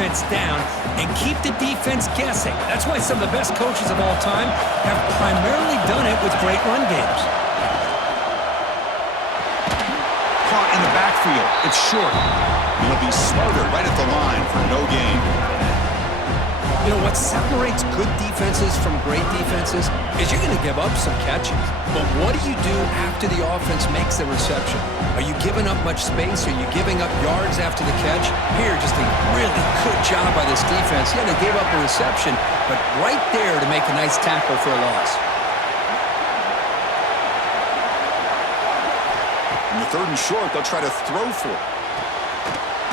defense down and keep the defense guessing. That's why some of the best coaches of all time have primarily done it with great run games. Caught in the backfield. It's short. He'll be smothered right at the line for no gain. You know, what separates good defenses from great defenses is you're going to give up some catches. But what do you do after the offense makes the reception? Are you giving up much space? Are you giving up yards after the catch? Here, just a really good job by this defense. Yeah, they gave up a reception, but right there to make a nice tackle for a loss. In the 3rd and short, they'll try to throw for it.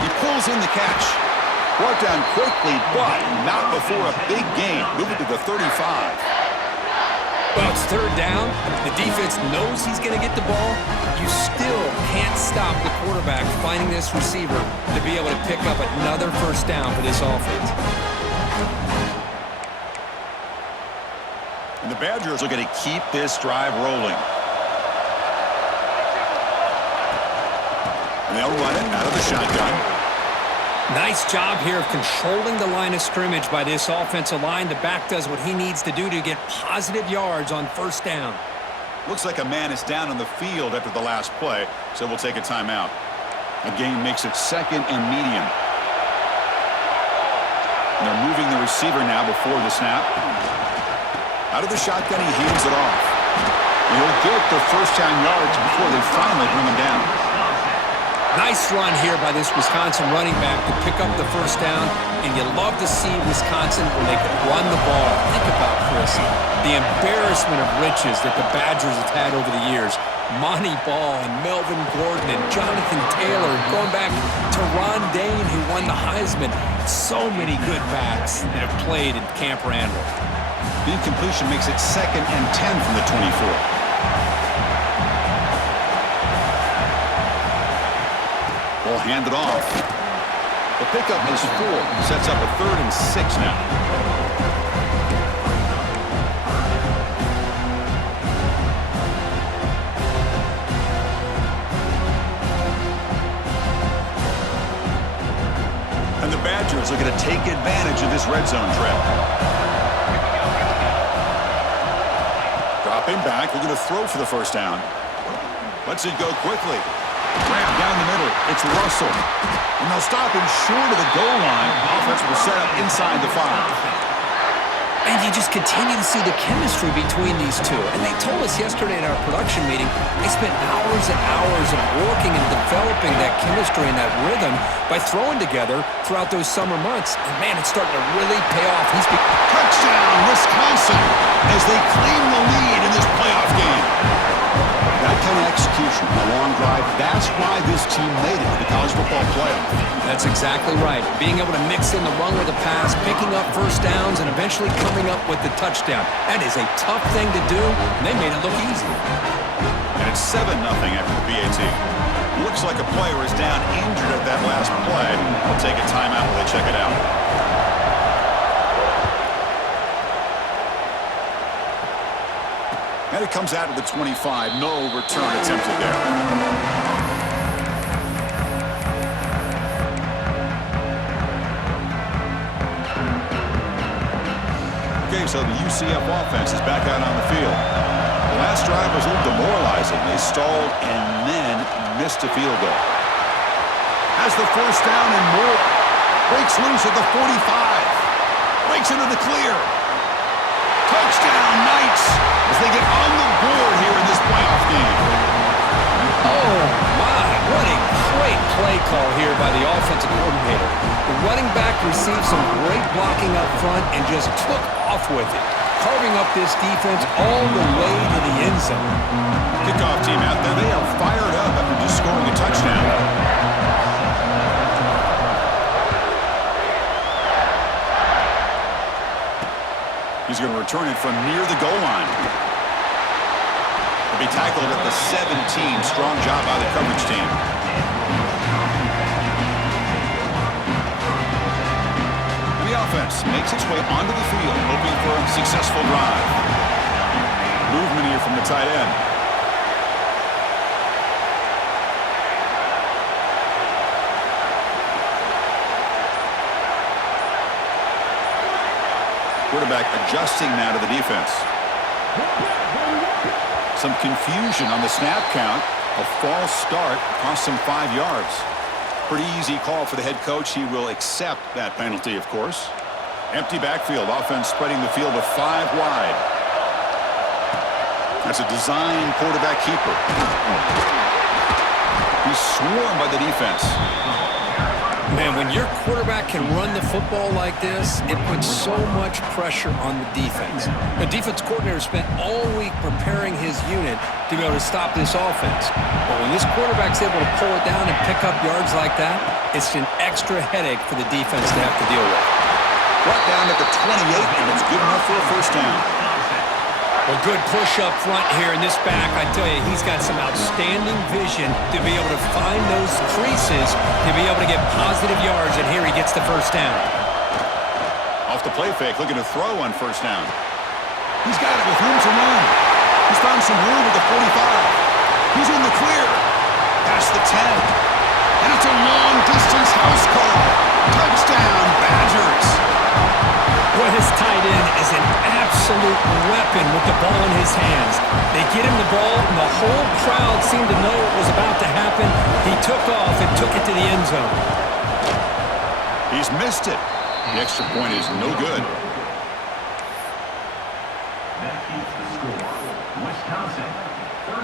He pulls in the catch. Brought down quickly, but not before a big gain. Moving to the 35. Well, it's 3rd down. The defense knows he's going to get the ball. You still can't stop the quarterback finding this receiver to be able to pick up another 1st down for this offense. And the Badgers are going to keep this drive rolling. And they'll run it out of the shotgun. Nice job here of controlling the line of scrimmage by this offensive line. The back does what he needs to do to get positive yards on 1st down. Looks like a man is down on the field after the last play, so we'll take a timeout. A gain makes it 2nd and medium. And they're moving the receiver now before the snap. Out of the shotgun, he hands it off. And he'll get the 1st down yards before they finally bring him down. Nice run here by this Wisconsin running back to pick up the 1st down, and you love to see Wisconsin when they can run the ball. Think about, Chris, the embarrassment of riches that the Badgers have had over the years. Monty Ball and Melvin Gordon and Jonathan Taylor, going back to Ron Dane, who won the Heisman. So many good backs that have played in Camp Randall. The incompletion makes it 2nd and 10 from the 24. Ball handed off. The pickup is 4. Sets up a 3rd and 6 now. And the Badgers are going to take advantage of this red zone trap. Dropping back. They're going to throw for the 1st down. Lets it go quickly. Grab down the middle. It's Russell. And they'll stop him short of the goal line. Offense will set up inside the 5. And you just continue to see the chemistry between these two. And they told us yesterday in our production meeting, they spent hours and hours of working and developing that chemistry and that rhythm by throwing together throughout those summer months. And man, it's starting to really pay off. Touchdown, Wisconsin, as they claim the lead in this playoff game. That kind of execution, a long drive, that's why this team made it to the college football playoff. That's exactly right. Being able to mix in the run with the pass, picking up 1st downs, and eventually coming up with the touchdown. That is a tough thing to do, and they made it look easy. And it's 7-0 after the PAT. Looks like a player is down injured at that last play. We'll take a timeout while they check it out. And it comes out of the 25. No return attempted there. Okay, so the UCF offense is back out on the field. The last drive was a little demoralizing. They stalled and then missed a field goal. Has the 1st down and more. Breaks loose at the 45. Breaks into the clear. Touchdown, Knights, as they get on the board here in this playoff game. Oh, my, what a great play call here by the offensive coordinator. The running back received some great blocking up front and just took off with it, carving up this defense all the way to the end zone. Kickoff team out there, they are fired up after just scoring a touchdown. He's going to return it from near the goal line. He'll be tackled at the 17. Strong job by the coverage team. And the offense makes its way onto the field, hoping for a successful drive. Movement here from the tight end. quarterback adjusting now to the defense. Some confusion on the snap count. A false start cost him 5 yards. Pretty easy call for the head coach. He will accept that penalty, of course. Empty backfield. Offense spreading the field with 5 wide. That's a design quarterback keeper. He's swarmed by the defense. Man, when your quarterback can run the football like this, it puts so much pressure on the defense. The defense coordinator spent all week preparing his unit to be able to stop this offense. But when this quarterback's able to pull it down and pick up yards like that, it's an extra headache for the defense to have to deal with. Brought down at the 28, and it's good enough for a first down. Well, good push up front here in this back. I tell you, he's got some outstanding vision to be able to find those creases, to be able to get positive yards, and here he gets the first down. Off the play fake, looking to throw on first down. He's got it with room to run. He's found some room at the 45. He's in the clear. Past the 10. And it's a long-distance house call. Touchdown, Badgers. Well, his tight end is an absolute weapon with the ball in his hands. They get him the ball, and the whole crowd seemed to know what was about to happen. He took off and took it to the end zone. He's missed it. The extra point is no good.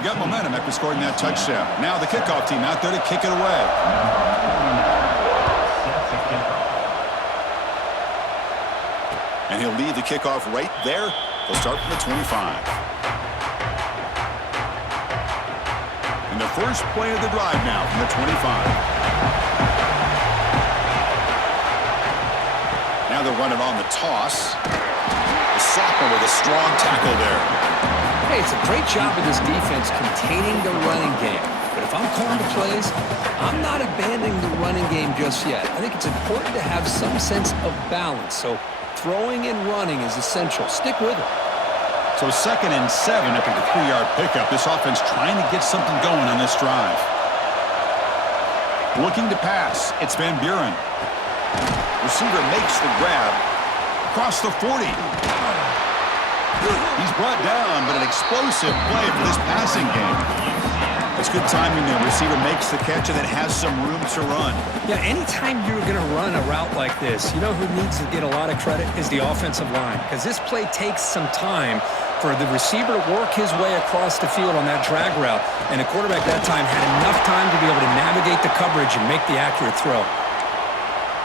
Got momentum after scoring that touchdown. Now the kickoff team out there to kick it away. And he'll lead the kickoff right there. They'll start from the 25. And the first play of the drive now from the 25. Now they'll run it on the toss. The sophomore with a strong tackle there. Hey, it's a great job of this defense containing the running game. But if I'm calling the plays, I'm not abandoning the running game just yet. I think it's important to have some sense of balance. So throwing and running is essential. Stick with it. So 2nd and 7 after the 3-yard pickup. This offense trying to get something going on this drive. Looking to pass. It's Van Buren. Receiver makes the grab. Across the 40. He's brought down, but an explosive play for this passing game. It's good timing there. Receiver makes the catch and then has some room to run. Yeah, anytime you're going to run a route like this, you know who needs to get a lot of credit is the offensive line. Because this play takes some time for the receiver to work his way across the field on that drag route. And the quarterback that time had enough time to be able to navigate the coverage and make the accurate throw.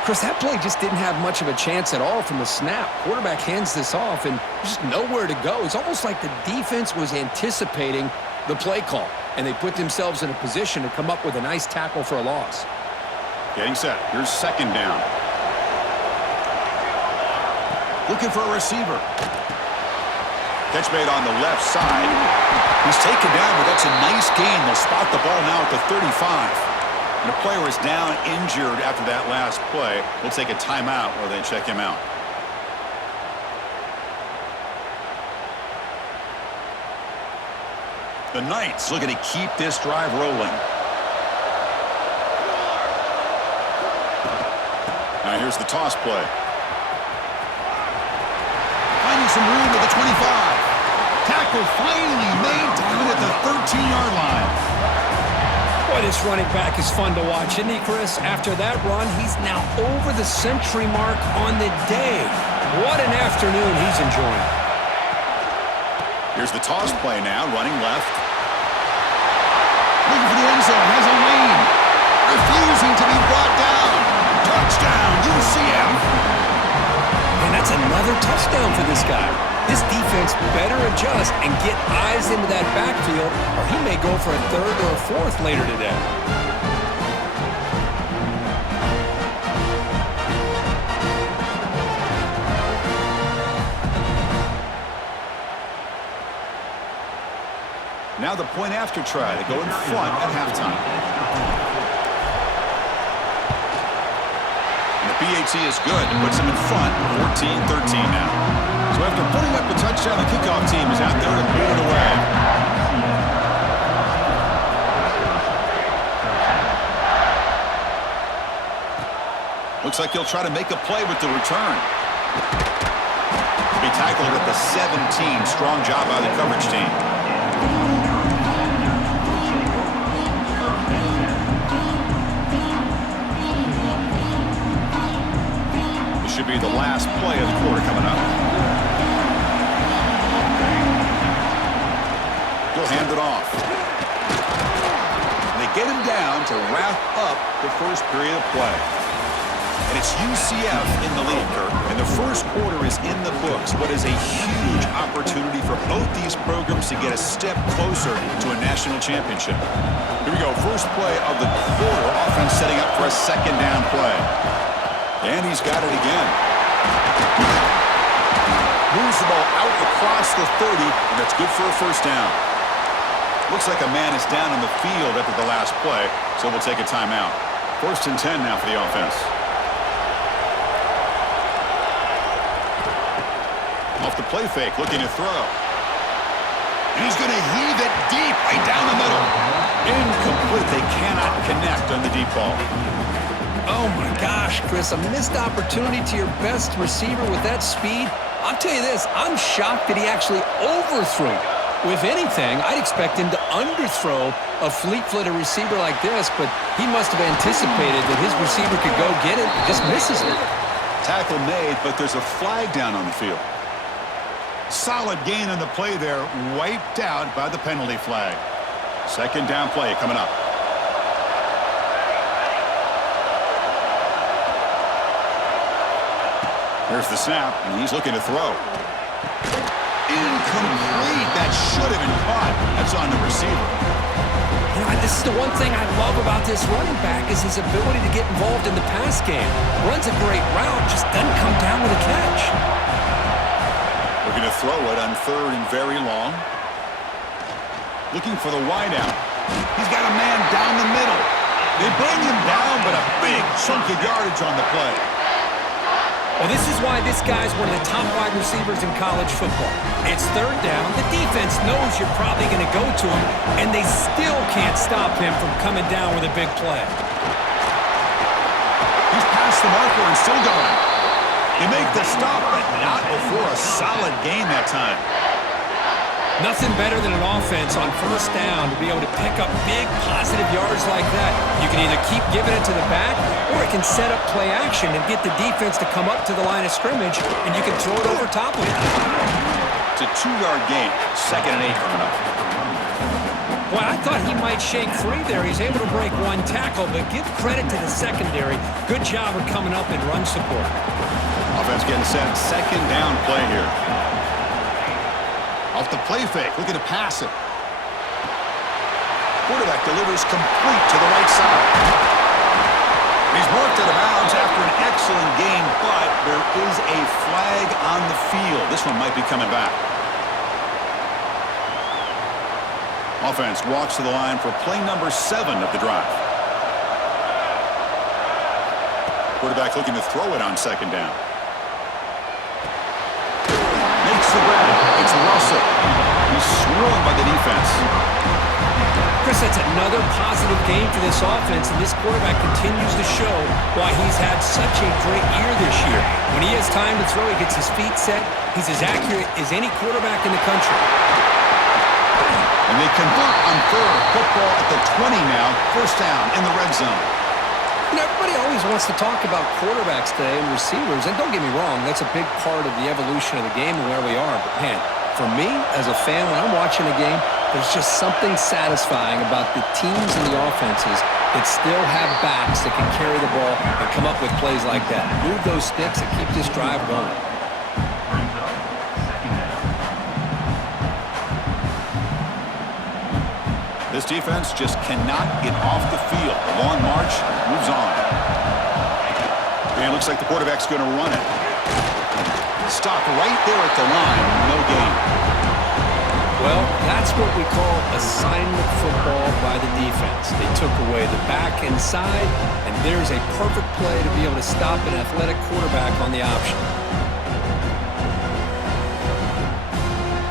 Chris, that play just didn't have much of a chance at all from the snap. Quarterback hands this off and just nowhere to go. It's almost like the defense was anticipating the play call, and they put themselves in a position to come up with a nice tackle for a loss. Getting set. Here's 2nd down. Looking for a receiver. Catch made on the left side. He's taken down, but that's a nice gain. They'll spot the ball now at the 35. And the player is down injured after that last play. We'll take a timeout while they check him out. The Knights looking to keep this drive rolling. Now here's the toss play. Finding some room at the 25. Tackle finally made down at the 13-yard line. Boy, this running back is fun to watch, isn't he, Chris? After that run, he's now over the century mark on the day. What an afternoon he's enjoying. Here's the toss play now, running left. Looking for the end zone, has a lane. Refusing to be brought down. Touchdown, UCF. And that's another touchdown for this guy. This defense better adjust and get eyes into that backfield, or he may go for a 3rd or a 4th later today. Now the point after try to go in front at halftime. And the PAT is good. It puts them in front, 14-13 now. So after putting up the touchdown, the kickoff team is out there to boot it away. Looks like he'll try to make a play with the return. to be tackled at the 17. Strong job by the coverage team. This should be the last play of the quarter coming up. He'll hand it off. They get him down to wrap up the first period of play. And it's UCF in the lead, Kirk. And the first quarter is in the books. What is a huge opportunity for both these programs to get a step closer to a national championship. Here we go. First play of the quarter. Offense setting up for a second down play. And he's got it again. Moves the ball out across the 30, and that's good for a first down. Looks like a man is down on the field after the last play, so we'll take a timeout. 1st and 10 now for the offense. Off the play fake, looking to throw. And he's going to heave it deep, right down the middle. Incomplete. They cannot connect on the deep ball. Oh, my gosh, Chris, a missed opportunity to your best receiver with that speed. I'll tell you this, I'm shocked that he actually overthrew. If anything, I'd expect him to underthrow a fleet-footed receiver like this, but he must have anticipated that his receiver could go get it and just misses it. Tackle made, but there's a flag down on the field. Solid gain on the play there, wiped out by the penalty flag. Second down play coming up. Here's the snap, and he's looking to throw. Incomplete. That should have been caught. That's on the receiver. You know, this is the one thing I love about this running back is his ability to get involved in the pass game. Runs a great route, just doesn't come down with a catch. Looking to throw it on 3rd and very long. Looking for the wideout. He's got a man down the middle. They bring him down, but a big chunk of yardage on the play. Well, this is why this guy's one of the top wide receivers in college football. It's 3rd down. The defense knows you're probably going to go to him, and they still can't stop him from coming down with a big play. He's past the marker and still going. They make the stop, but not before a solid gain that time. Nothing better than an offense on 1st down to be able to pick up big positive yards like that. You can either keep giving it to the back, or it can set up play action and get the defense to come up to the line of scrimmage, and you can throw it over top of it. It's a 2-yard gain. 2nd and 8 coming up. Well, I thought he might shake free there. He's able to break one tackle, but give credit to the secondary. Good job of coming up in run support. Offense getting set. 2nd down play here. Off the play fake, looking to pass it. Quarterback delivers complete to the right side. He's marked out of bounds after an excellent game, but there is a flag on the field. This one might be coming back. Offense walks to the line for play number 7 of the drive. Quarterback looking to throw it on 2nd down. Makes the grab. It's Russell. He's swarmed by the defense. Chris, that's another positive game for this offense, and this quarterback continues to show why he's had such a great year this year. When he has time to throw, he gets his feet set. He's as accurate as any quarterback in the country. And they convert on 3rd. Football at the 20 now. 1st down in the red zone. You know, everybody always wants to talk about quarterbacks today and receivers, and don't get me wrong, that's a big part of the evolution of the game and where we are. But, man, for me, as a fan, when I'm watching a game, there's just something satisfying about the teams and the offenses that still have backs that can carry the ball and come up with plays like that. Move those sticks and keep this drive going. This defense just cannot get off the field. The long march moves on. And it looks like the quarterback's going to run it. Stop right there at the line. No gain. Well, that's what we call assignment football by the defense. They took away the back inside, and there's a perfect play to be able to stop an athletic quarterback on the option.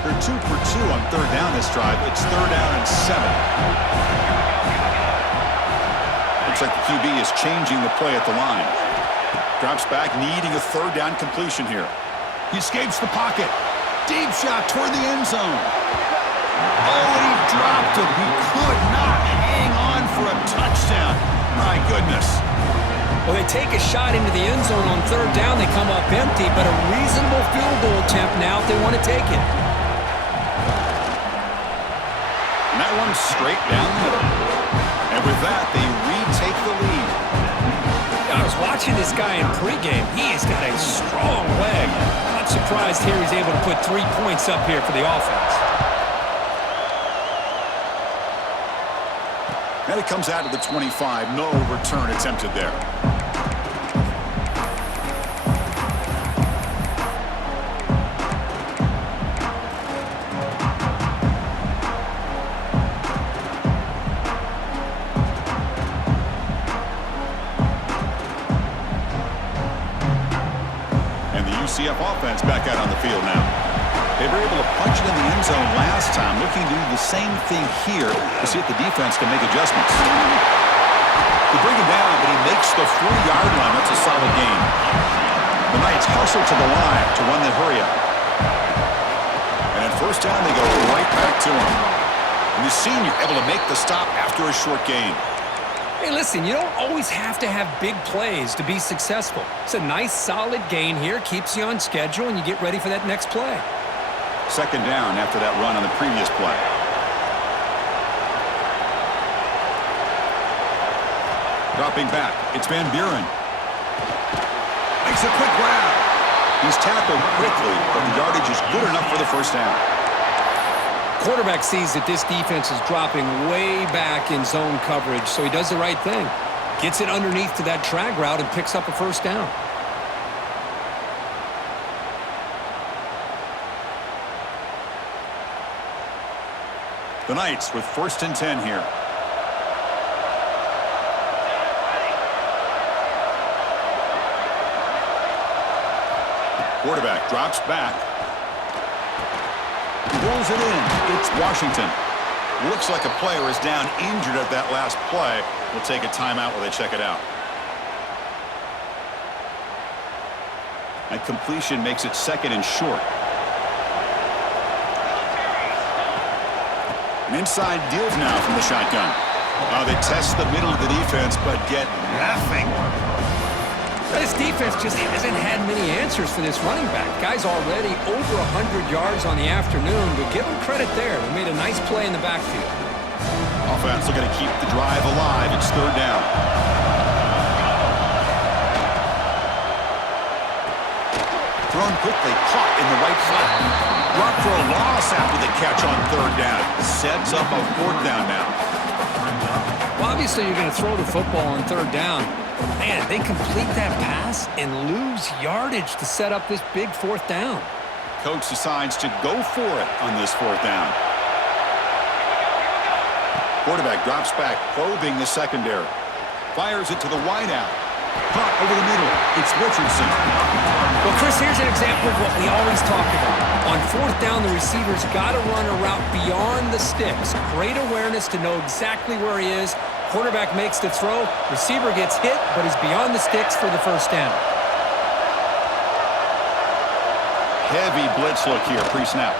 They're 2 for 2 on 3rd down this drive. It's 3rd down and 7. Looks like the QB is changing the play at the line. Drops back, needing a 3rd down completion here. He escapes the pocket. Deep shot toward the end zone. Oh, and he dropped it. He could not hang on for a touchdown. My goodness. Well, they take a shot into the end zone on third down. They come up empty, but a reasonable field goal attempt now if they want to take it. And that one's straight down the middle. And with that, they retake the lead. I was watching this guy in pregame. He has got a strong leg. Not surprised here he's able to put 3 points up here for the offense. And it comes out to the 25. No return attempted there. Ucf offense back out on the field now. They were able to punch it in the end zone last time, looking to do the same thing here to see if the defense can make adjustments. They bring him down, but he makes the 4-yard line. That's a solid gain. The Knights hustle to the line to run the hurry up. And at first down, they go right back to him. And the senior able to make the stop after a short gain. Hey, listen, you don't always have to have big plays to be successful. It's a nice, solid gain here, keeps you on schedule, and you get ready for that next play. Second down after that run on the previous play. Dropping back, it's Van Buren. Makes a quick grab. He's tackled quickly, but the yardage is good enough for the first down. Quarterback sees that this defense is dropping way back in zone coverage, so he does the right thing. Gets it underneath to that drag route and picks up a first down. The Knights with 1st and 10 here. Quarterback drops back. Pulls it in. It's Washington. Looks like a player is down injured at that last play. We'll take a timeout while they check it out. That completion makes it 2nd and short. An inside give now from the shotgun. They test the middle of the defense, but get nothing. This defense just hasn't had many answers for this running back. Guy's already over 100 yards on the afternoon, but give him credit there. They made a nice play in the backfield. Offense looking to keep the drive alive. It's 3rd down. Thrown quickly, caught in the right flat. Brought for a loss after the catch on 3rd down. Sets up a 4th down now. Well, obviously you're going to throw the football on 3rd down. Man, they complete that pass and lose yardage to set up this big 4th down. Coach decides to go for it on this 4th down. Quarterback drops back, probing the secondary. Fires it to the wideout. Caught over the middle. It's Richardson. Well, Chris, here's an example of what we always talk about. On 4th down, the receiver's got to run a route beyond the sticks. Great awareness to know exactly where he is. Quarterback makes the throw. Receiver gets hit, but he's beyond the sticks for the first down. Heavy blitz look here, pre-snap.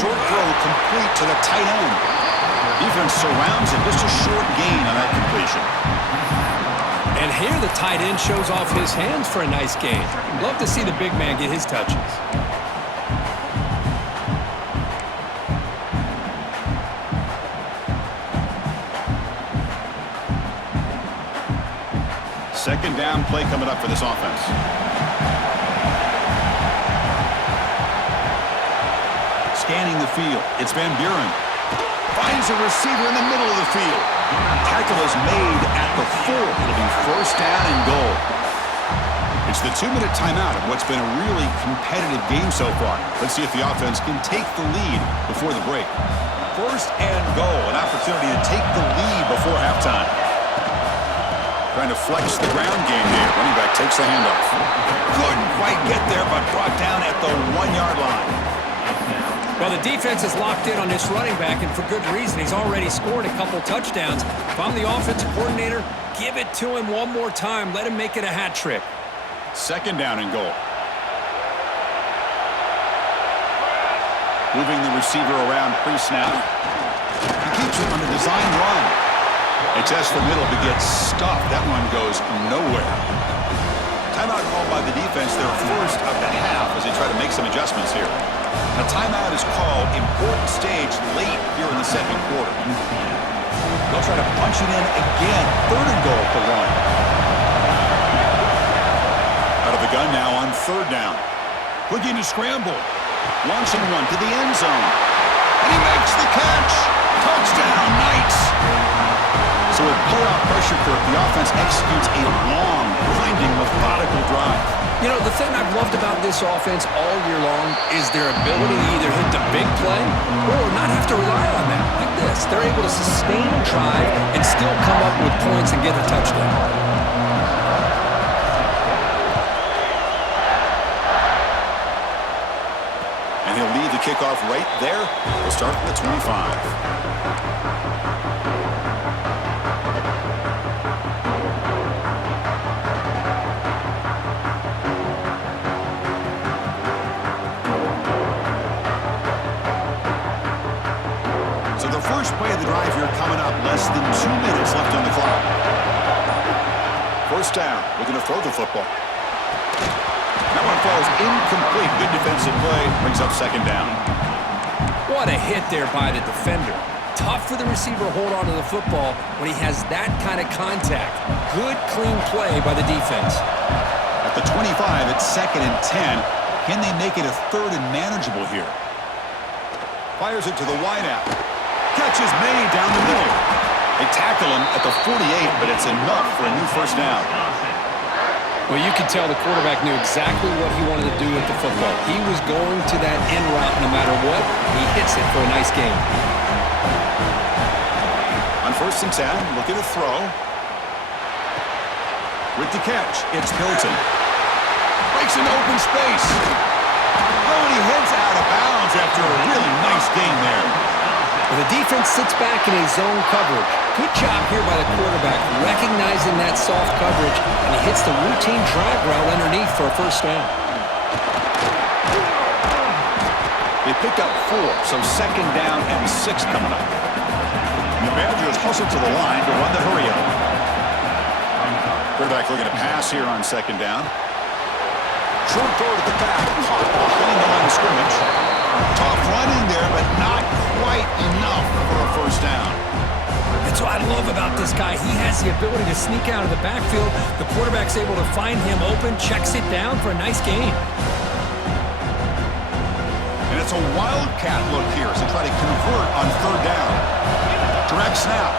Short throw complete to the tight end. Defense surrounds it. Just a short gain on that completion. And here the tight end shows off his hands for a nice gain. Love to see the big man get his touches. Second down play coming up for this offense. Scanning the field. It's Van Buren. Finds a receiver in the middle of the field. Tackle is made at the 4. It'll be first down and goal. It's the 2-minute timeout of what's been a really competitive game so far. Let's see if the offense can take the lead before the break. First and goal. An opportunity to take the lead before halftime. Trying to flex the ground game here. Running back takes the handoff. Couldn't quite get there, but brought down at the 1-yard line. Well, the defense is locked in on this running back, and for good reason. He's already scored a couple touchdowns. If I'm the offensive coordinator, give it to him one more time. Let him make it a hat trick. Second down and goal. Moving the receiver around pre-snap. He keeps it on the design run. They test the middle but gets stuffed. That one goes nowhere. Timeout called by the defense, their first of the half, as they try to make some adjustments here. A timeout is called, important stage late here in the second quarter. They'll try to punch it in again. Third and goal for one. Out of the gun now on third down. Looking to scramble. Launching one to the end zone. And he makes the catch. Touchdown, Knights. So with playoff pressure curve, the offense executes a long, grinding, methodical drive. You know, the thing I've loved about this offense all year long is their ability to either hit the big play or not have to rely on that. Like this, they're able to sustain a drive and still come up with points and get a touchdown. And he'll leave the kickoff right there. We'll start from the 25. So the first play of the drive here coming up. Less than 2 minutes left on the clock. First down. Looking to throw the football. That one falls incomplete. Good defensive play. Brings up second down. What a hit there by the defender. Tough for the receiver to hold on to the football when he has that kind of contact. Good, clean play by the defense. At the 25, it's 2nd and 10. Can they make it a third and manageable here? Fires it to the wideout. Catch is made down the middle. They tackle him at the 48, but it's enough for a new first down. Well, you could tell the quarterback knew exactly what he wanted to do with the football. He was going to that end route no matter what. He hits it for a nice gain. On 1st and 10, looking to throw. With the catch, it's Hilton. Breaks an open space. Oh, and he heads out of bounds after a really nice gain there. Well, the defense sits back in his zone coverage. Good job here by the quarterback, recognizing that soft coverage, and he hits the routine drag route underneath for a first down. They pick up 4, so 2nd down and 6 coming up. And the Badgers hustle to the line to run the hurry up. Quarterback looking to pass here on 2nd down. Short throw to the back, caught behind the line of scrimmage. Tough running there, but not quite enough for a first down. That's what I love about this guy. He has the ability to sneak out of the backfield. The quarterback's able to find him open, checks it down for a nice gain. And it's a wildcat look here as they try to convert on 3rd down. Direct snap.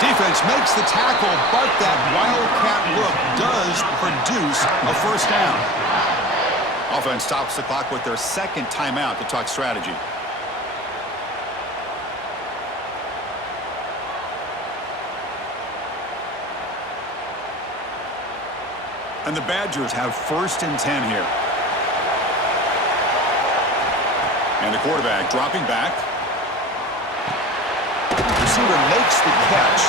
Defense makes the tackle, but that wildcat look does produce a first down. Offense stops the clock with their 2nd timeout to talk strategy. And the Badgers have 1st and 10 here. And the quarterback dropping back. Receiver makes the catch.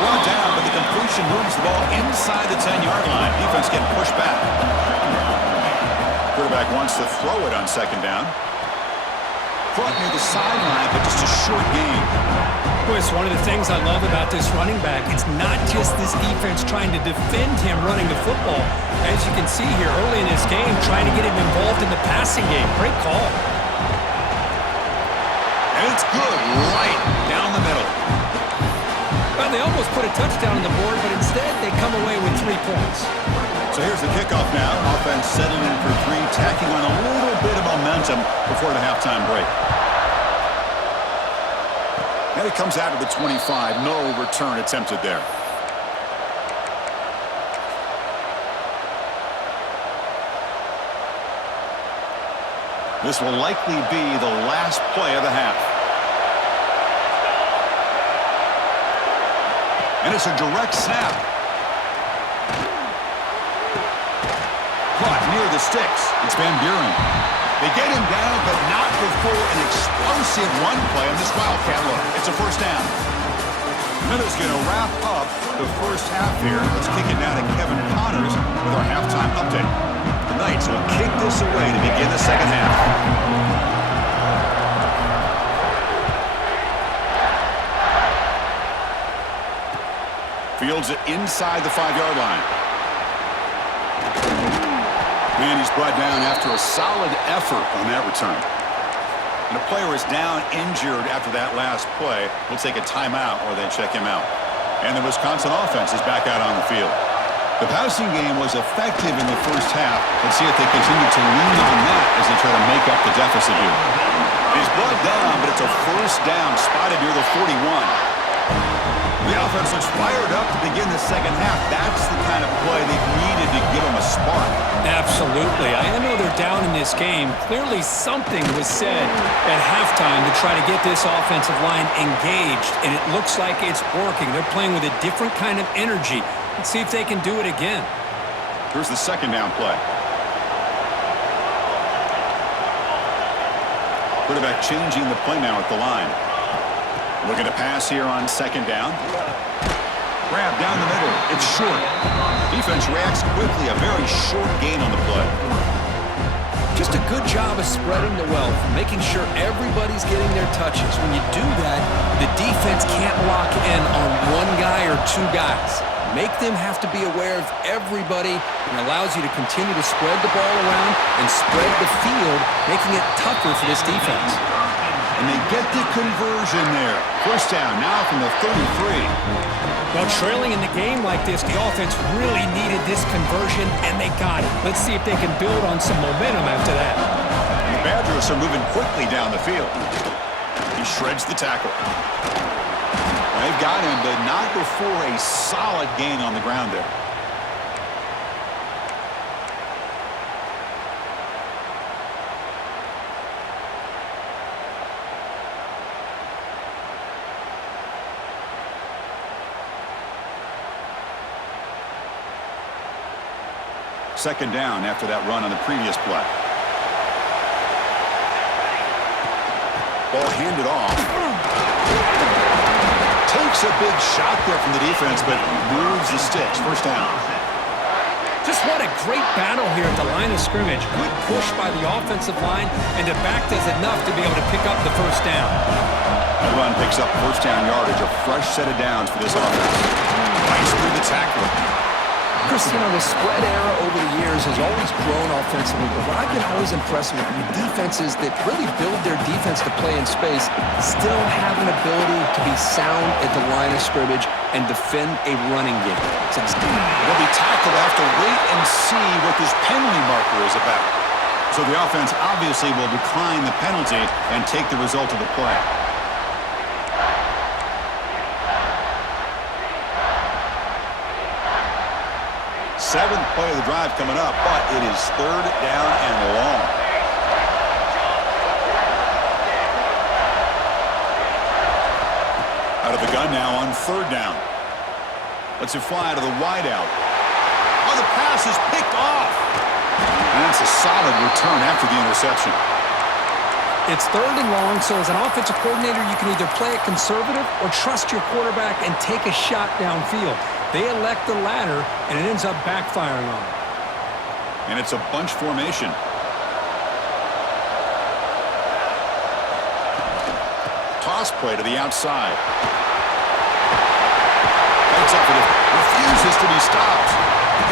Brought down, but the completion moves the ball inside the 10-yard line. Defense getting pushed back. Quarterback wants to throw it on 2nd down. Caught near the sideline, but just a short gain. Boy, it's one of the things I love about this running back. It's not just this defense trying to defend him running the football. As you can see here early in this game, trying to get him involved in the passing game. Great call. And it's good right down the middle. Well, they almost put a touchdown on the board, but instead they come away with 3 points. So here's the kickoff now. Offense settling in for 3, tacking on a little bit of momentum before the halftime break. And it comes out to the 25. No return attempted there. This will likely be the last play of the half. And it's a direct snap. Caught near the sticks. It's Van Buren. They get him down, but not before an explosive run play on this wildcat look. It's a first down. Miller's going to wrap up the first half here. Let's kick it now to Kevin Connors with our halftime update. The Knights offense will kick this away to begin the second half. Fields it inside the 5-yard line. And he's brought down after a solid effort on that return. And a player is down injured after that last play. We'll take a timeout or they check him out. And the Wisconsin offense is back out on the field. The passing game was effective in the first half. Let's see if they continue to lean on that as they try to make up the deficit here. He's brought down, but it's a first down spotted near the 41. The offense looks fired up to begin the second half. That's the kind of play they needed to give them a spark. Absolutely. I know they're down in this game. Clearly something was said at halftime to try to get this offensive line engaged, and it looks like it's working. They're playing with a different kind of energy. Let's see if they can do it again. Here's the second down play. Quarterback changing the play now at the line. Looking to pass here on second down. Grab down the middle. It's short. Defense reacts quickly. A very short gain on the play. Just a good job of spreading the wealth, making sure everybody's getting their touches. When you do that, the defense can't lock in on one guy or two guys. Make them have to be aware of everybody, and allows you to continue to spread the ball around and spread the field, making it tougher for this defense. And they get the conversion there. First down now from the 33. Well, trailing in the game like this, the offense really needed this conversion, and they got it. Let's see if they can build on some momentum after that. And the Badgers are moving quickly down the field. He shreds the tackle. They've got him, but not before a solid gain on the ground there. Second down after that run on the previous play. Ball handed off. Takes a big shot there from the defense, but moves the sticks. First down. Just what a great battle here at the line of scrimmage. Good push by the offensive line, and the back does enough to be able to pick up the first down. The run picks up first down yardage. A fresh set of downs for this offense. Nice through the tackle. Chris, you know, the spread era over the years has always grown offensively, but what I've been always impressed with defenses that really build their defense to play in space still have an ability to be sound at the line of scrimmage and defend a running game. They'll be tackled after wait and see what this penalty marker is about. So the offense obviously will decline the penalty and take the result of the play. Seventh play of the drive coming up, but it is third down and long. Out of the gun now on third down. Lets it fly to the wideout. Oh, the pass is picked off. And that's a solid return after the interception. It's third and long, so as an offensive coordinator, you can either play it conservative or trust your quarterback and take a shot downfield. They elect the latter, and it ends up backfiring on them. And it's a bunch formation. Toss play to the outside. Fights up it. Refuses to be stopped.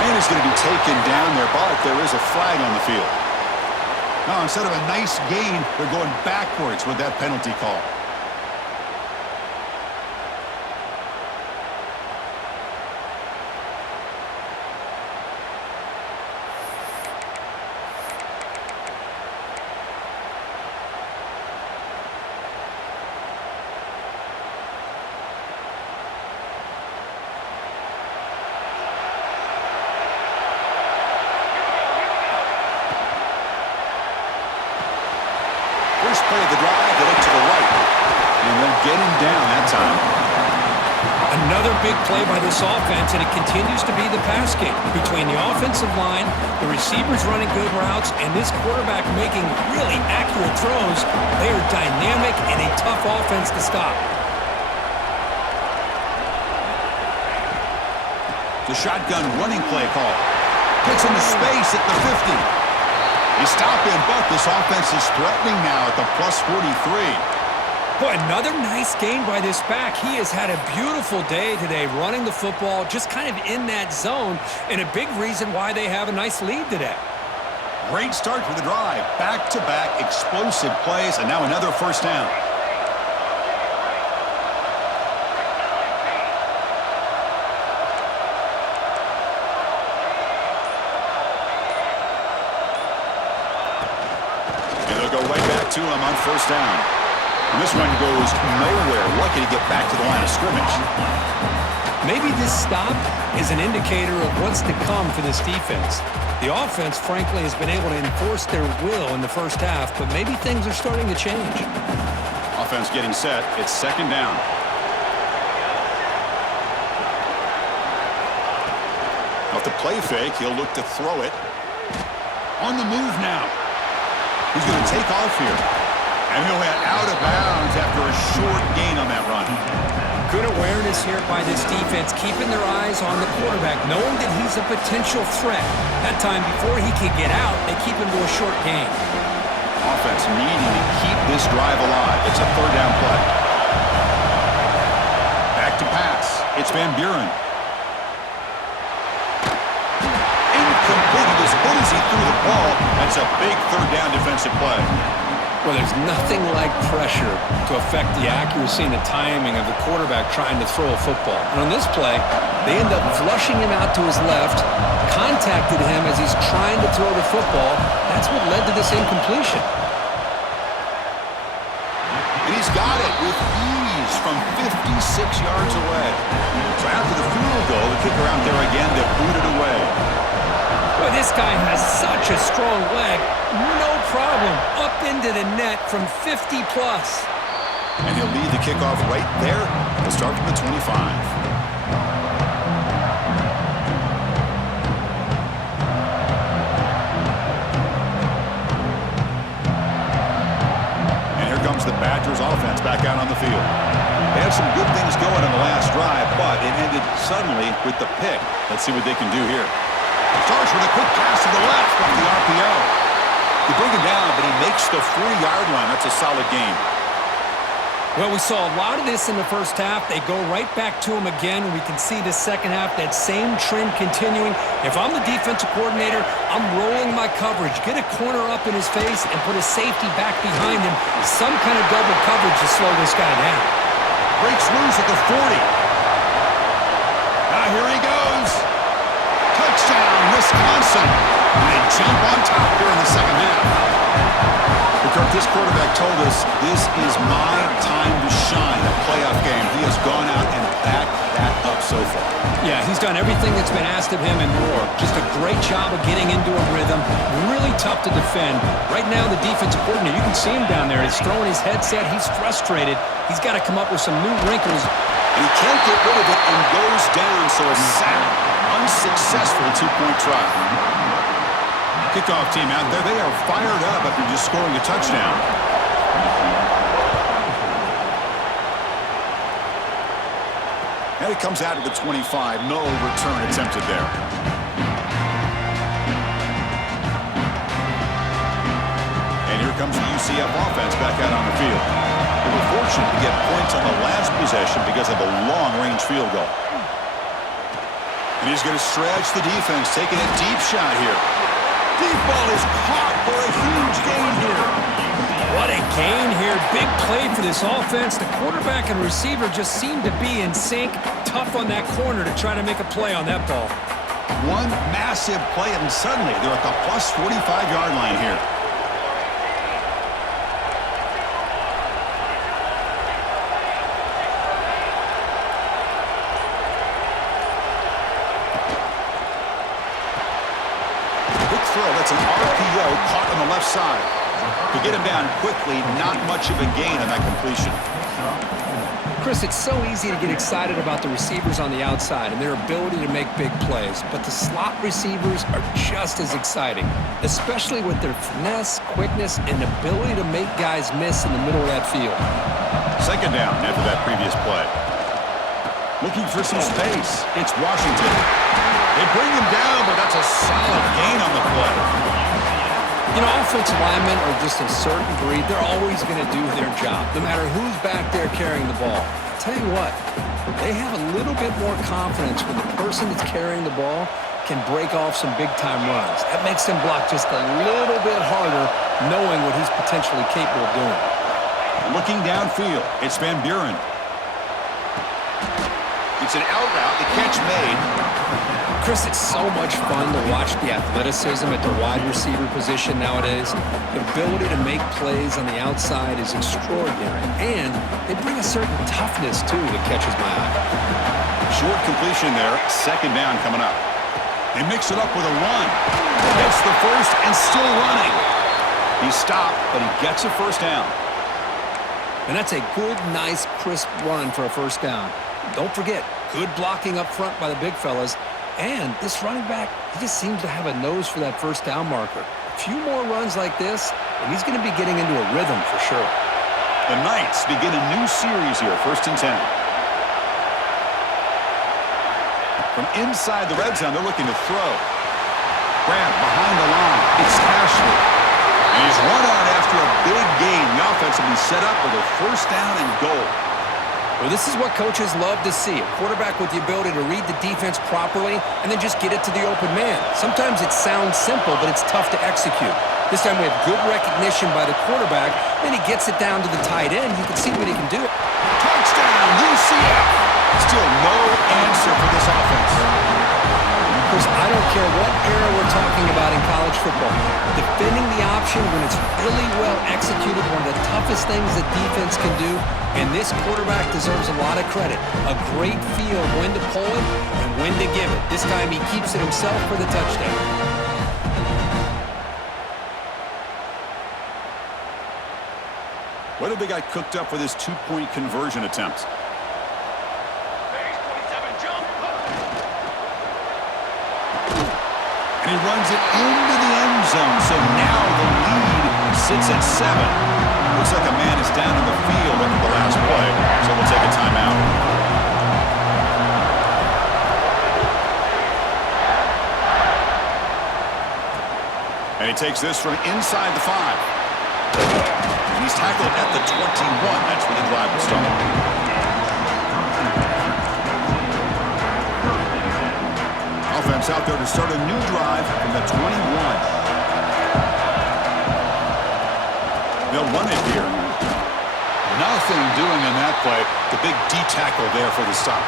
And is going to be taken down there, but there is a flag on the field. Now, instead of a nice gain, they're going backwards with that penalty call. First play of the drive, they look to the right. And they'll get him down that time. Another big play by this offense, and it continues to be the pass game. Between the offensive line, the receivers running good routes, and this quarterback making really accurate throws, they are dynamic and a tough offense to stop. The shotgun running play call. Gets into space at the 50. You stop in, but this offense is threatening now at the plus 43. Boy, another nice gain by this back. He has had a beautiful day today running the football, just kind of in that zone, and a big reason why they have a nice lead today. Great start for the drive. Back-to-back explosive plays, and now another first down. And they'll go right back to him on first down. And this one goes nowhere. Lucky to get back to the line of scrimmage. Maybe this stop is an indicator of what's to come for this defense. The offense, frankly, has been able to enforce their will in the first half, but maybe things are starting to change. Offense getting set. It's second down. Off the play fake, he'll look to throw it. On the move now. He's going to take off here. And he'll head out of bounds after a short gain on that run. Good awareness here by this defense, keeping their eyes on the quarterback, knowing that he's a potential threat. That time, before he can get out, they keep him to a short gain. Offense needing to keep this drive alive. It's a third down play. Back to pass. It's Van Buren. Incomplete. As good as he threw the ball, that's a big third down defensive play. Well, there's nothing like pressure to affect the accuracy and the timing of the quarterback trying to throw a football. And on this play, they end up flushing him out to his left, contacted him as he's trying to throw the football. That's what led to this incompletion. And he's got it with ease from 56 yards away. So after the field goal, the kicker out there again to boot it away. Well, this guy has such a strong leg. No problem. Up into the net from 50 plus. And he'll lead the kickoff right there. He'll start from the 25. And here comes the Badgers offense back out on the field. They had some good things going in the last drive, but it ended suddenly with the pick. Let's see what they can do here. Starts with a quick pass to the left off the RPO. They bring him down, but he makes the 4-yard line. That's a solid game. Well, we saw a lot of this in the first half. They go right back to him again. We can see the second half, that same trend continuing. If I'm the defensive coordinator, I'm rolling my coverage. Get a corner up in his face and put a safety back behind him. Some kind of double coverage to slow this guy down. Breaks loose at the 40. Now here he goes. Touchdown, Wisconsin. And they jump on top here in the second half. Kirk, this quarterback told us this is my time to shine, a playoff game. He has gone out and backed that up so far. Yeah, he's done everything that's been asked of him and more. Just a great job of getting into a rhythm. Really tough to defend. Right now, the defensive coordinator, you can see him down there. He's throwing his headset. He's frustrated. He's got to come up with some new wrinkles. And he can't get rid of it and goes down, so a sack. Unsuccessful two-point try. Kickoff team out there, they are fired up after just scoring a touchdown. And it comes out at the 25. No return attempted there. And here comes the UCF offense back out on the field. They were fortunate to get points on the last possession because of a long-range field goal. And he's going to stretch the defense, taking a deep shot here. Deep ball is caught for a huge gain here. What a gain here. Big play for this offense. The quarterback and receiver just seem to be in sync. Tough on that corner to try to make a play on that ball. One massive play, and suddenly they're at the plus 45-yard line here. That's an RPO caught on the left side. To get him down quickly, not much of a gain on that completion. Chris, it's so easy to get excited about the receivers on the outside and their ability to make big plays, but the slot receivers are just as exciting, especially with their finesse, quickness, and ability to make guys miss in the middle of that field. Second down after that previous play. Looking for some space. It's Washington. They bring him down, but that's a solid gain on the play. You know, Offensive linemen are just a certain breed. They're always going to do their job, no matter who's back there carrying the ball. I'll tell you what, they have a little bit more confidence when the person that's carrying the ball can break off some big-time runs. That makes them block just a little bit harder, knowing what he's potentially capable of doing. Looking downfield, it's Van Buren. It's an out route, the catch made. Chris, it's so much fun to watch the athleticism at the wide receiver position nowadays. The ability to make plays on the outside is extraordinary, and they bring a certain toughness, too, that catches my eye. Short completion there, second down coming up. They mix it up with a run. Gets the first and still running. He stopped, but he gets a first down. And that's a good, nice, crisp run for a first down. Don't forget, good blocking up front by the big fellas. And this running back, he just seems to have a nose for that first down marker. A few more runs like this, and he's going to be getting into a rhythm for sure. The Knights begin a new series here, 1st and 10. From inside the red zone, they're looking to throw. Grant behind the line. It's Ashley. And he's run out after a big gain. The offense will be set up with a first down and goal. Well, this is what coaches love to see. A quarterback with the ability to read the defense properly and then just get it to the open man. Sometimes it sounds simple, but it's tough to execute. This time we have good recognition by the quarterback. Then he gets it down to the tight end. You can see what he can do. Touchdown, UCF. Still no answer for this offense. Chris, I don't care what era we're talking about in college football. Defending the option when it's really well executed, one of the toughest things that defense can do, and this quarterback deserves a lot of credit. A great feel of when to pull it and when to give it. This time he keeps it himself for the touchdown. What have they got cooked up for this two-point conversion attempt? And he runs it into the end zone, so now the lead sits at 7. Looks like a man is down in the field after the last play, so we'll take a timeout. And he takes this from inside the 5. And he's tackled at the 21. That's where the drive will start. Offense out there to start a new drive from the 21. They'll run it here. Nothing doing in that play. The big D-tackle there for the stop.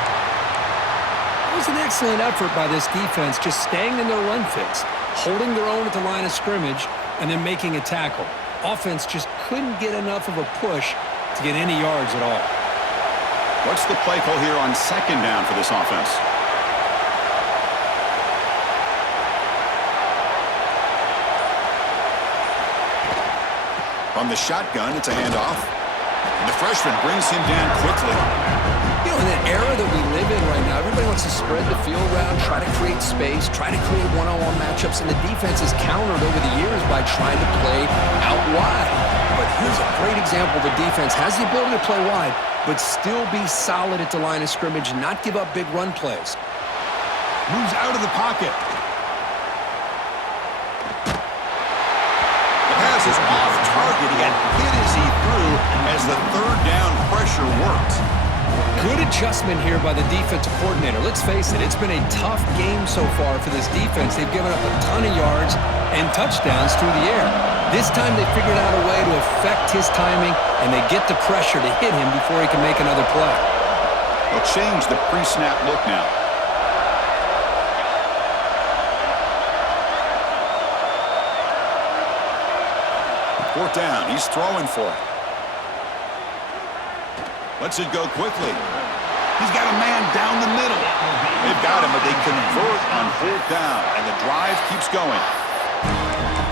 It was an excellent effort by this defense, just staying in their run fix, holding their own at the line of scrimmage, and then making a tackle. Offense just couldn't get enough of a push to get any yards at all. What's the play call here on second down for this offense? From the shotgun, it's a handoff. And the freshman brings him down quickly. You know, in that era that we live in right now, everybody wants to spread the field around, try to create space, try to create one-on-one matchups, and the defense is countered over the years by trying to play out wide. But here's a great example. The defense has the ability to play wide, but still be solid at the line of scrimmage and not give up big run plays. Moves out of the pocket. Is off target. He got hit as he threw as the third down pressure worked. Good adjustment here by the defensive coordinator. Let's face it, it's been a tough game so far for this defense. They've given up a ton of yards and touchdowns through the air. This time they figured out a way to affect his timing, and they get the pressure to hit him before he can make another play. They'll change the pre-snap look now. Fourth down, he's throwing for it. Lets it go quickly. He's got a man down the middle. They've got him, but they convert on fourth down, and the drive keeps going.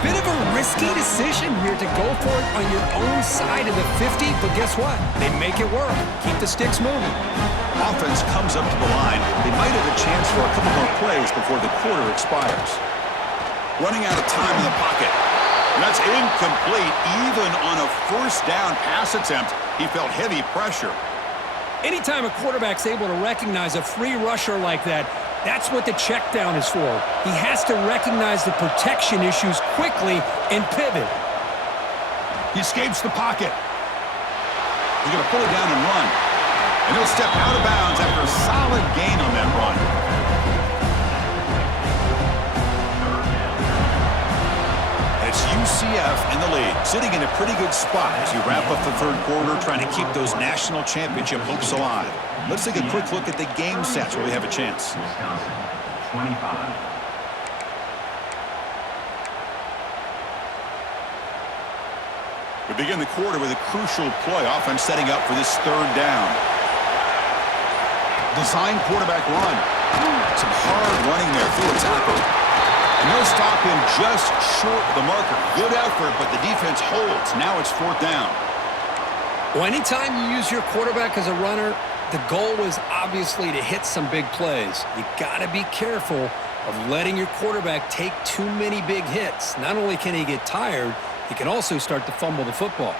Bit of a risky decision here to go for it on your own side of the 50, but guess what? They make it work. Keep the sticks moving. Offense comes up to the line. They might have a chance for a couple more plays before the quarter expires. Running out of time in the pocket. That's incomplete. Even on a first down pass attempt, he felt heavy pressure. Anytime a quarterback's able to recognize a free rusher like that, That's what the check down is for. He has to recognize the protection issues quickly and pivot. He escapes the pocket. He's going to pull it down and run. And he'll step out of bounds after a solid gain on that run. It's UCF in the lead, sitting in a pretty good spot as you wrap up the third quarter, trying to keep those national championship hopes alive. Let's take a quick look at the game stats where we have a chance. 25. We begin the quarter with a crucial play. Offense setting up for this third down. Design quarterback run. Some hard running there through a tackle. And they'll stop him just short of the marker. Good effort, but the defense holds. Now it's fourth down. Well, anytime you use your quarterback as a runner, the goal is obviously to hit some big plays. You got to be careful of letting your quarterback take too many big hits. Not only can he get tired, he can also start to fumble the football.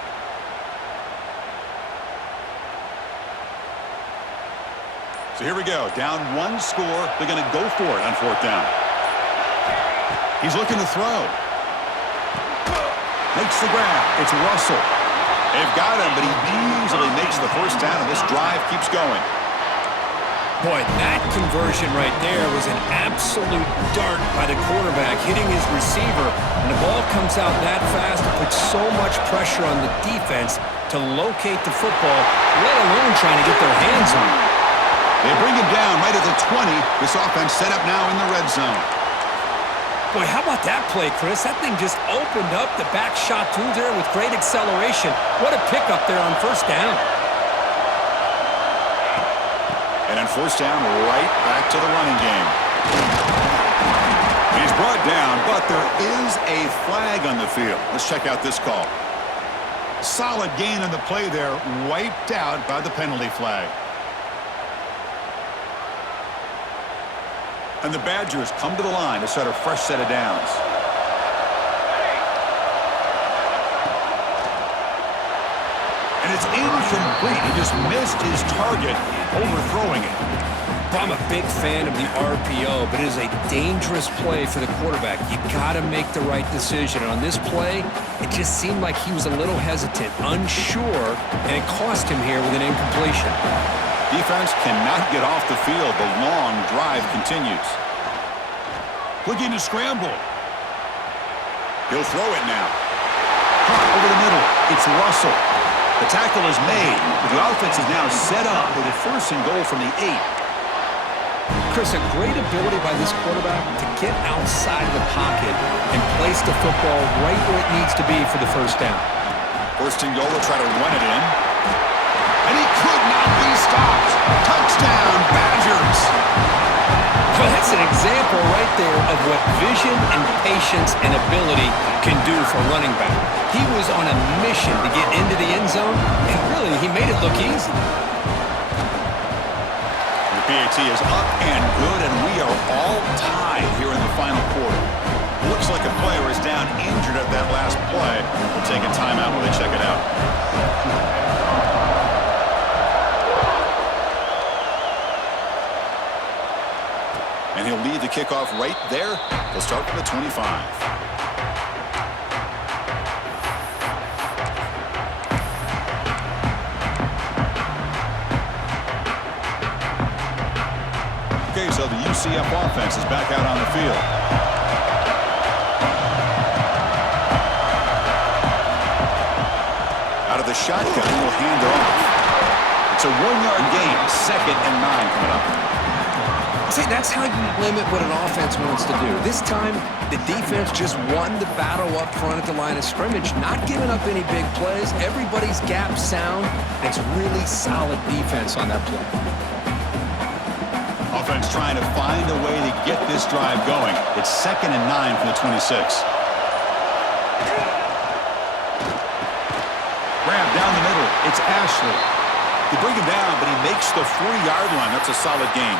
So here we go. Down one score. They're going to go for it on fourth down. He's looking to throw. Makes the grab. It's Russell. They've got him, but he easily makes the first down, and this drive keeps going. Boy, that conversion right there was an absolute dart by the quarterback, hitting his receiver, and the ball comes out that fast. It puts so much pressure on the defense to locate the football, let alone trying to get their hands on it. They bring him down right at the 20. This offense set up now in the red zone. Boy, how about that play, Chris? That thing just opened up the back shot through there with great acceleration. What a pickup there on first down. And on first down, right back to the running game. He's brought down, but there is a flag on the field. Let's check out this call. Solid gain on the play there, wiped out by the penalty flag. And the Badgers come to the line to set a fresh set of downs. And it's incomplete. He just missed his target, overthrowing it. I'm a big fan of the RPO, but it is a dangerous play for the quarterback. You got to make the right decision. And on this play, it just seemed like he was a little hesitant, unsure, and it cost him here with an incompletion. Defense cannot get off the field. The long drive continues. Looking to scramble. He'll throw it now. Caught over the middle. It's Russell. The tackle is made, but the offense is now set up with a first and goal from the 8. Chris, a great ability by this quarterback to get outside of the pocket and place the football right where it needs to be for the first down. First and goal, will try to run it in. And he could not be stopped. Touchdown, Badgers. Well, that's an example right there of what vision and patience and ability can do for a running back. He was on a mission to get into the end zone, and really, he made it look easy. The PAT is up and good, and we are all tied here in the final quarter. Looks like a player is down injured at that last play. We'll take a timeout while they check it out. And he'll lead the kickoff right there. They'll start from the 25. Okay, so the UCF offense is back out on the field. Out of the shotgun, he'll hand it off. It's a 1-yard gain, 2nd and 9 coming up. See, that's how you limit what an offense wants to do. This time, the defense just won the battle up front at the line of scrimmage, not giving up any big plays. Everybody's gap sound, and it's really solid defense on that play. Offense trying to find a way to get this drive going. It's 2nd and 9 from the 26. Grab down the middle. It's Ashley. They bring him down, but he makes the 40-yard line. That's a solid gain.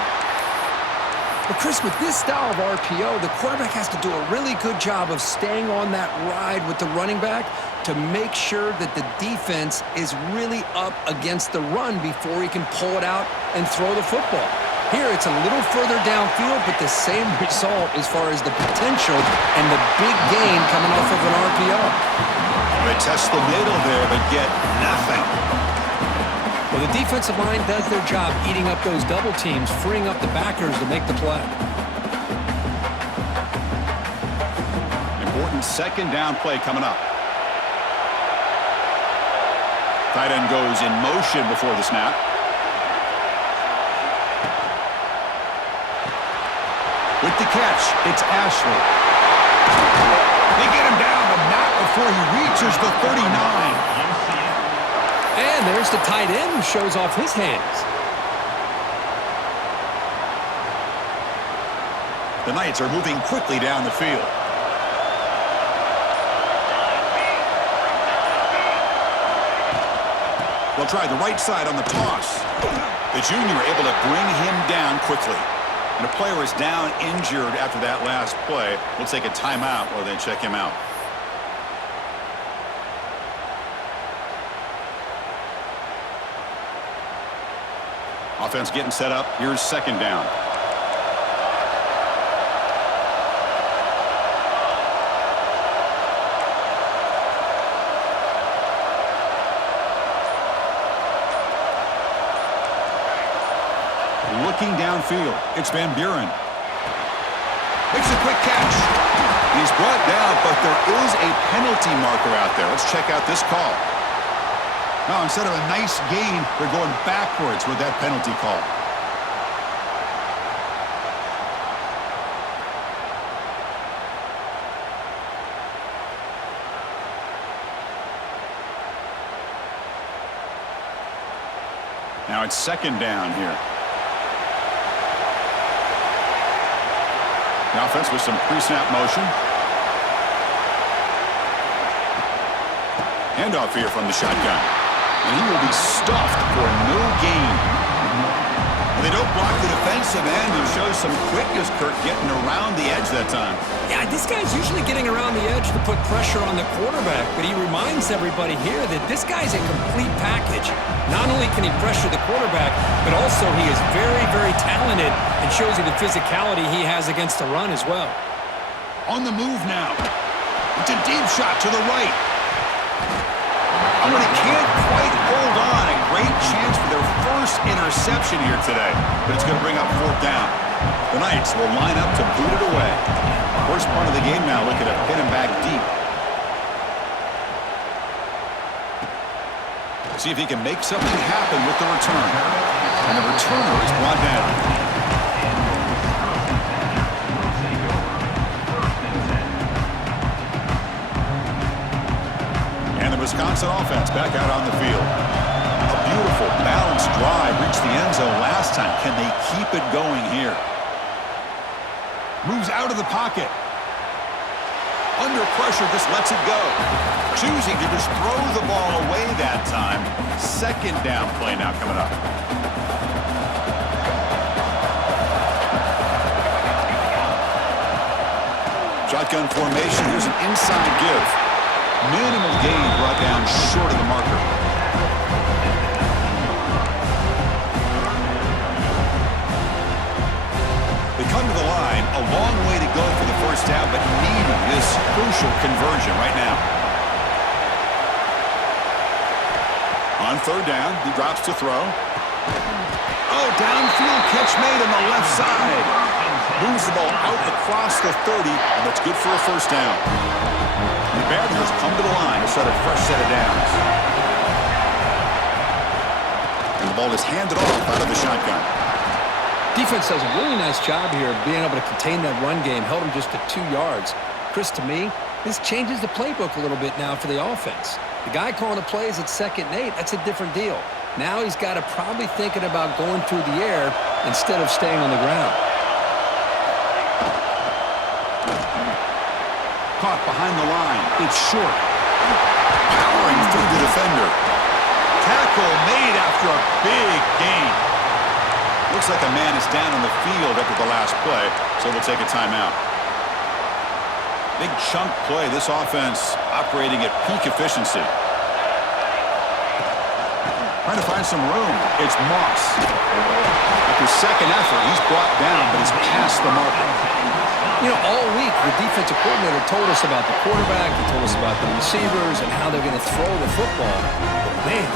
But Chris, with this style of RPO, the quarterback has to do a really good job of staying on that ride with the running back to make sure that the defense is really up against the run before he can pull it out and throw the football. Here, it's a little further downfield, but the same result as far as the potential and the big gain coming off of an RPO. They test the middle there, but get nothing. Well, the defensive line does their job eating up those double teams, freeing up the backers to make the play. Important second down play coming up. Tight end goes in motion before the snap. With the catch, it's Ashley. They get him down, but not before he reaches the 39. And there's the tight end who shows off his hands. The Knights are moving quickly down the field. They'll try the right side on the toss. The junior able to bring him down quickly. And a player is down injured after that last play. We'll take a timeout while they check him out. Offense getting set up. Here's second down. Looking downfield, it's Van Buren. Makes a quick catch. He's brought down, but there is a penalty marker out there. Let's check out this call. Now, instead of a nice gain, they're going backwards with that penalty call. Now it's second down here. The offense with some pre-snap motion. Handoff here from the shotgun. And he will be stuffed for no gain. They don't block the defensive end and show some quickness, Kirk, getting around the edge that time. Yeah, this guy's usually getting around the edge to put pressure on the quarterback, but he reminds everybody here that this guy's a complete package. Not only can he pressure the quarterback, but also he is very, very talented and shows you the physicality he has against the run as well. On the move now. It's a deep shot to the right. Oh, but he can't quite hold on. A great chance for their first interception here today, but it's going to bring up fourth down. The Knights will line up to boot it away. First part of the game now, looking to pin him back deep. See if he can make something happen with the return. And the returner is brought down. Wisconsin offense back out on the field. A beautiful, balanced drive reached the end zone last time. Can they keep it going here? Moves out of the pocket. Under pressure, just lets it go. Choosing to just throw the ball away that time. Second down play now coming up. Shotgun formation. Here's an inside give. Minimal gain brought down short of the marker. They come to the line, a long way to go for the first down, but needing this crucial conversion right now. On third down, he drops to throw. Oh, downfield catch made on the left side. Moves the ball out across the 30, and that's good for a first down. The Badgers come to the line to start a fresh set of downs. And the ball is handed off out of the shotgun. Defense does a really nice job here of being able to contain that run game, held him just to 2 yards. Chris, to me, this changes the playbook a little bit now for the offense. The guy calling the plays at 2nd and 8, that's a different deal. Now he's got to probably thinking about going through the air instead of staying on the ground. Caught behind the line. It's short. Powering through the defender. Tackle made after a big gain. Looks like a man is down on the field after the last play, so we'll take a timeout. Big chunk play. This offense operating at peak efficiency. Trying to find some room. It's Moss. After second effort, he's brought down, but he's past the marker. You know, all week, the defensive coordinator told us about the quarterback, he told us about the receivers and how they're going to throw the football. But, man,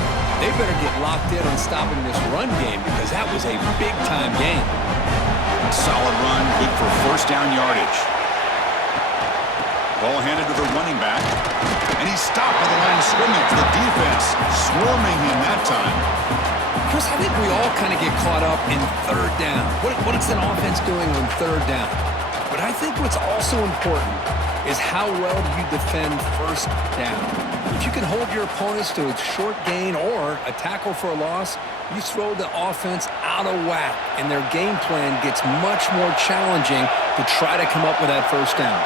they better get locked in on stopping this run game because that was a big-time game. A solid run, good for first down yardage. Ball handed to the running back, and he's stopped by the line of scrimmage. The defense swarming him that time. Chris, I think we all kind of get caught up in third down. What is an offense doing on third down? But I think what's also important is how well do you defend first down. If you can hold your opponents to a short gain or a tackle for a loss, you throw the offense out of whack, and their game plan gets much more challenging to try to come up with that first down.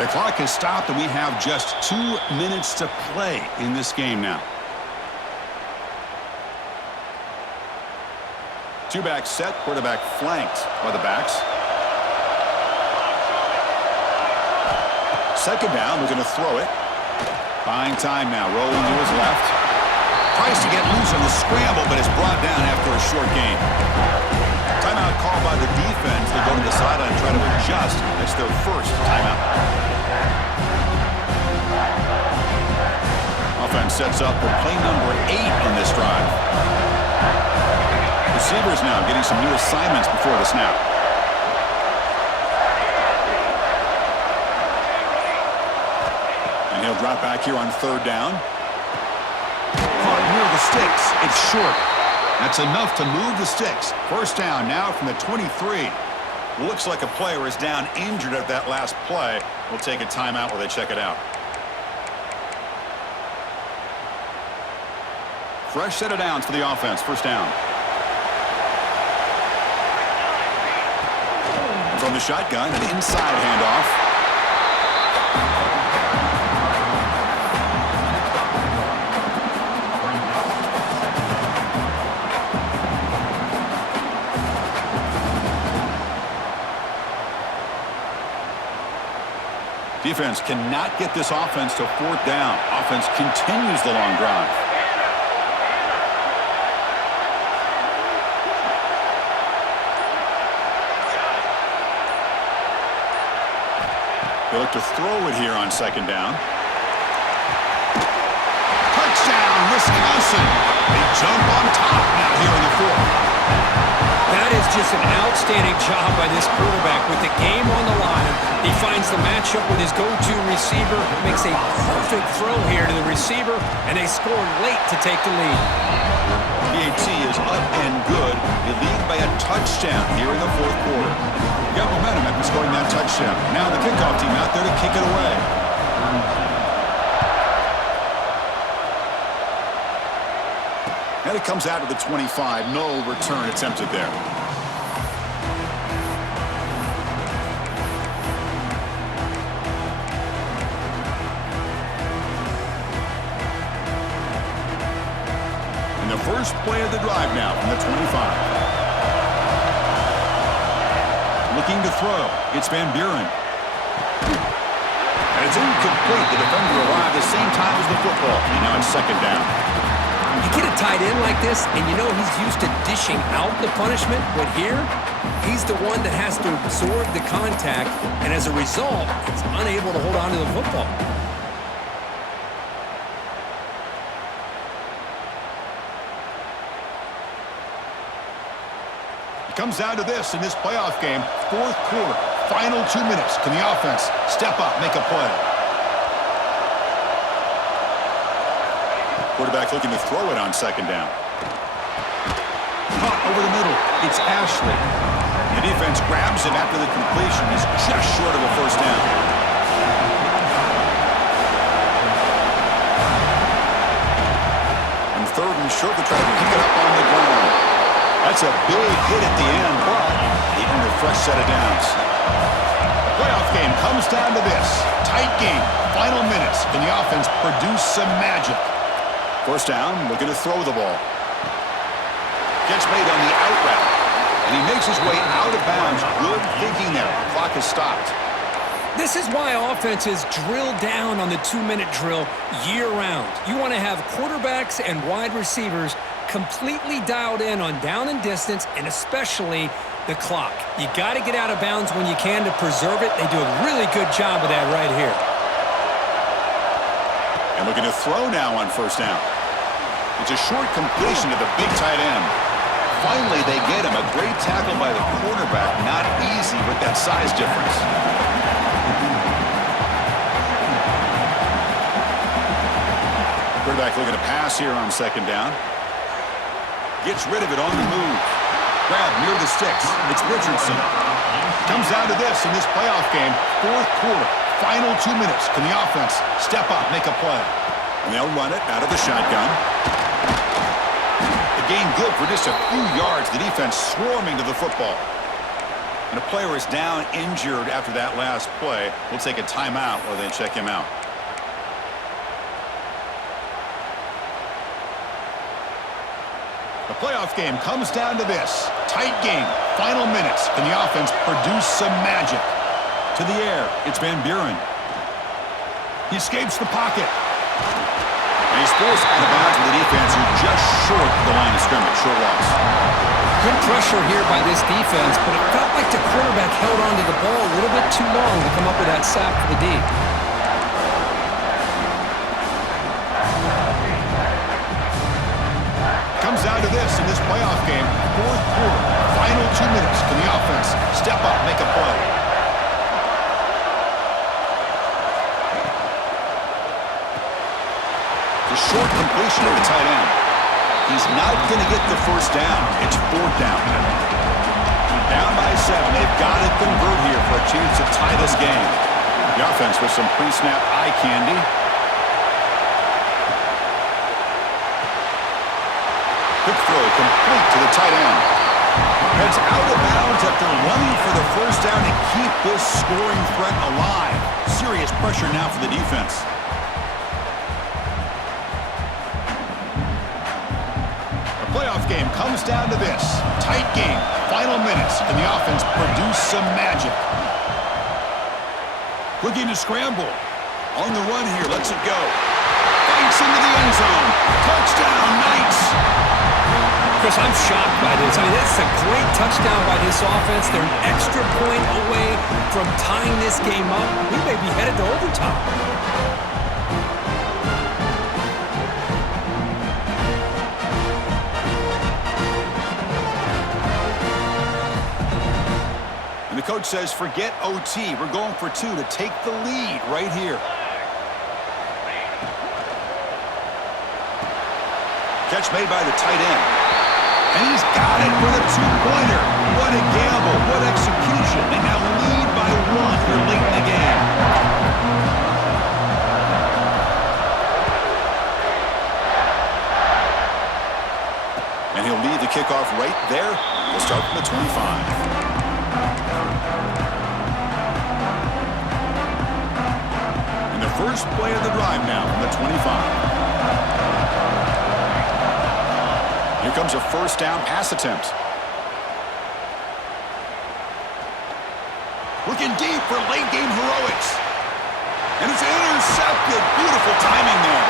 The clock has stopped, and we have just 2 minutes to play in this game now. Two-back set, quarterback flanked by the backs. Second down, we're going to throw it. Buying time now, rolling to his left. Tries to get loose on the scramble, but is brought down after a short gain. Timeout called by the defense. They go to the sideline and try to adjust. That's their first timeout. Offense sets up for play number 8 on this drive. Receivers now getting some new assignments before the snap. And he'll drop back here on third down. Caught near the sticks. It's short. That's enough to move the sticks. First down now from the 23. Looks like a player is down injured at that last play. We'll take a timeout while they check it out. Fresh set of downs for the offense. First down. From the shotgun, an inside handoff. Defense cannot get this offense to fourth down. Offense continues the long drive. They look to throw it here on second down. Touchdown, Wisconsin. They jump on top now here in the fourth. That is just an outstanding job by this quarterback. With the game on the line, he finds the matchup with his go-to receiver, makes a perfect throw here to the receiver, and they score late to take the lead. PAT is up and good. They lead by a touchdown here in the fourth quarter. Got momentum after scoring that touchdown. Now the kickoff team out there to kick it away. And it comes out to the 25. No return attempted there. And the first play of the drive now from the 25. Looking to throw. It's Van Buren. And it's incomplete. The defender arrived the same time as the football. And now it's second down. You get a tight end like this, and you know he's used to dishing out the punishment, but here, he's the one that has to absorb the contact, and as a result, he's unable to hold on to the football. It comes down to this in this playoff game. Fourth quarter, final 2 minutes. Can the offense step up, make a play? Quarterback looking to throw it on second down. Caught over the middle. It's Ashley. The defense grabs him after the completion. He's just short of a first down. And third and short, they try to pick it up on the ground. That's a big hit at the end, but he earned a fresh set of downs. The playoff game comes down to this. Tight game. Final minutes. Can the offense produce some magic? First down, looking to throw the ball. Gets made on the out route. And he makes his way out of bounds. Good thinking there. Clock is stopped. This is why offenses drill down on the 2-minute drill year-round. You want to have quarterbacks and wide receivers completely dialed in on down and distance, and especially the clock. You got to get out of bounds when you can to preserve it. They do a really good job of that right here. And looking to throw now on first down. It's a short completion to the big tight end. Finally, they get him. A great tackle by the quarterback. Not easy with that size difference. Quarterback looking to pass here on second down. Gets rid of it on the move. Grab near the sticks. It's Richardson. Comes down to this in this playoff game. Fourth quarter. Final 2 minutes. Can the offense step up, make a play? And they'll run it out of the shotgun. The gain good for just a few yards. The defense swarming to the football. And a player is down injured after that last play. We'll take a timeout while they check him out. The playoff game comes down to this. Tight game. Final minutes. Can the offense produce some magic? To the air. It's Van Buren. He escapes the pocket. And he's forced out of bounds with the defense who just short of the line of scrimmage. Short loss. Good pressure here by this defense, but it felt like the quarterback held onto the ball a little bit too long to come up with that sack for the D. Comes down to this in this playoff game. Fourth quarter. Final 2 minutes. Can the offense step up, make a play? The short completion of the tight end. He's not going to get the first down. It's fourth down. Down by 7. They've got to convert here for a chance to tie this game. The offense with some pre-snap eye candy. Quick throw complete to the tight end. Heads out of bounds after running for the first down to keep this scoring threat alive. Serious pressure now for the defense. The playoff game comes down to this. Tight game. Final minutes. Can the offense produce some magic? Looking to scramble. On the run here. Lets it go. Banks into the end zone. Touchdown, Knights. Chris, I'm shocked by this. I mean, it's a great touchdown by this offense. They're an extra point away from tying this game up. We may be headed to overtime. And the coach says, forget OT. We're going for 2 to take the lead right here. Catch made by the tight end. And he's got it for the 2-pointer. What a gamble. What execution. They now lead by 1 here late in the game. And he'll lead the kickoff right there. We'll start from the 25. And the first play of the drive now from the 25. Here comes a first down pass attempt. Looking deep for late game heroics. And it's intercepted. Beautiful timing there.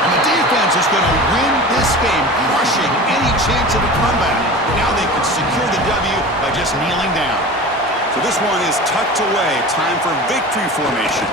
And the defense is going to win this game, crushing any chance of a comeback. Now they could secure the W by just kneeling down. So this one is tucked away. Time for victory formation.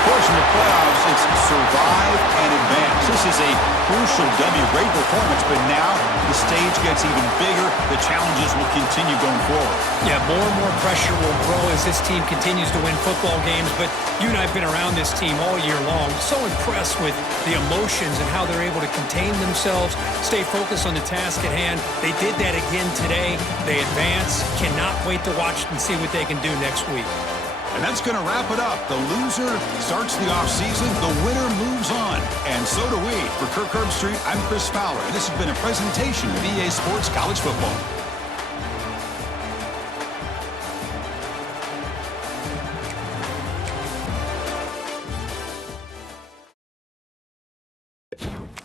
Of course, in the playoffs, it's survive and advance. This is a crucial W. Great performance, but now the stage gets even bigger. The challenges will continue going forward. Yeah, more and more pressure will grow as this team continues to win football games, but you and I have been around this team all year long. So impressed with the emotions and how they're able to contain themselves, stay focused on the task at hand. They did that again today. They advance. Cannot wait to watch and see what they can do next week. And that's going to wrap it up. The loser starts the offseason. The winner moves on. And so do we. For Kirk Herbstreit, I'm Chris Fowler. And this has been a presentation of EA Sports College Football. 25.